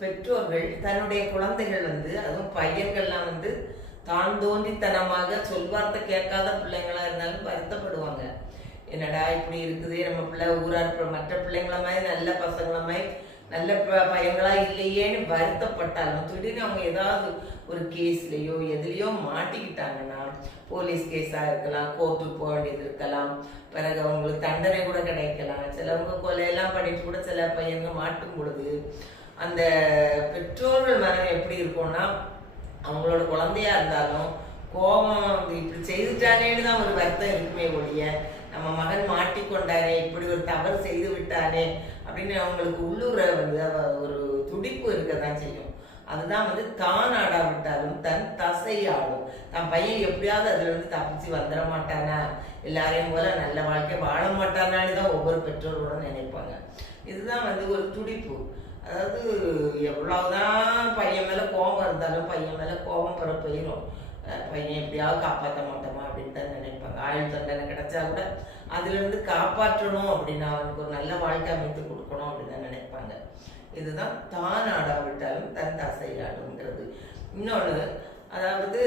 பெற்றோர்கள் தன்னுடைய குழந்தைகள் அதுவும் பையன்கள்லாம் தான் தோன்றித்தனமாக சொல்வார்த்தை கேட்காத பிள்ளைங்களா இருந்தாலும் வருத்தப்படுவாங்க. என்னடா இப்படி இருக்குது, நம்ம பிள்ளை ஊரார் மற்ற பிள்ளைங்கள மாதிரி நல்ல பசங்கள மாதிரி நல்ல பையங்களா இல்லையேன்னு வருத்தப்பட்டாலும் திடீர்னு அவங்க ஏதாவது ஒரு கேஸ்லயோ எதுலயோ மாட்டிக்கிட்டாங்கன்னா, போலீஸ் கேஸா இருக்கலாம், கோர்ட்டுக்கு போக வேண்டியது இருக்கலாம், பிறகு அவங்களுக்கு தண்டனை கூட கிடைக்கலாம். சிலவங்க கொலையெல்லாம் பண்ணிட்டு கூட சில பையங்க மாட்டும் பொழுது அந்த பெற்றோர்கள் மனம் எப்படி இருக்கும்னா, அவங்களோட குழந்தையா இருந்தாலும் கோபம் இப்படி செய்துட்டானேன்னு தான் ஒரு வருத்தம் இருக்குமே ஒழிய, நம்ம மகன் மாட்டிக்கொண்டானே, இப்படி ஒரு தவறு செய்து விட்டானே அப்படின்னு அவங்களுக்கு உள்ளூர ஒரு துடிப்பு இருக்கதான் செய்யும். அதுதான் தான் ஆடாவிட்டாலும் தன் தசை ஆடும். தன் பையன் எப்படியாவது அதுல இருந்து தப்பிச்சு வந்துட மாட்டானா, எல்லாரையும் போல நல்ல வாழ்க்கை வாழ மாட்டானான்னு தான் ஒவ்வொரு பெற்றோரோட நினைப்பாங்க. இதுதான் ஒரு துடிப்பு. அதாவது எவ்வளவுதான் பையன் மேல கோபம் இருந்தாலும் பையன் மேல கோபம் பெற போயிடும். பையன் எப்படியாவது காப்பாற்ற மாட்டோமா அப்படின்னு தான் நினைப்பாங்க. ஆயுள் தண்டனை கிடைச்சா கூட அதுல இருந்து காப்பாற்றணும் அப்படின்னா, அவனுக்கு ஒரு நல்ல வாழ்க்கை அமைத்து கொடுக்கணும் அப்படின்னு தான் நினைப்பாங்க. இதுதான் தான் ஆடாவிட்டாலும் தன் தசை ஆடுங்கிறது. இன்னொன்று, அதாவது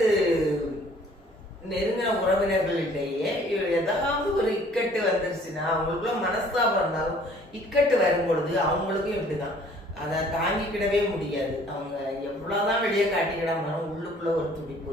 நெருங்கின உறவினர்களிடையே ஏதாவது ஒரு இக்கட்டு வந்துருச்சுன்னா, அவங்களுக்குள்ள மனஸ்தாபம் இருந்தாலும் இக்கட்டு வரும் பொழுது அவங்களுக்கும் இப்படிதான் அதை தாங்கிக்கிடவே முடியாது. அவங்க எவ்வளவுதான் வெளியே காட்டிக்கிடாமலும் உள்ளுக்குள்ள ஒரு துடிப்பு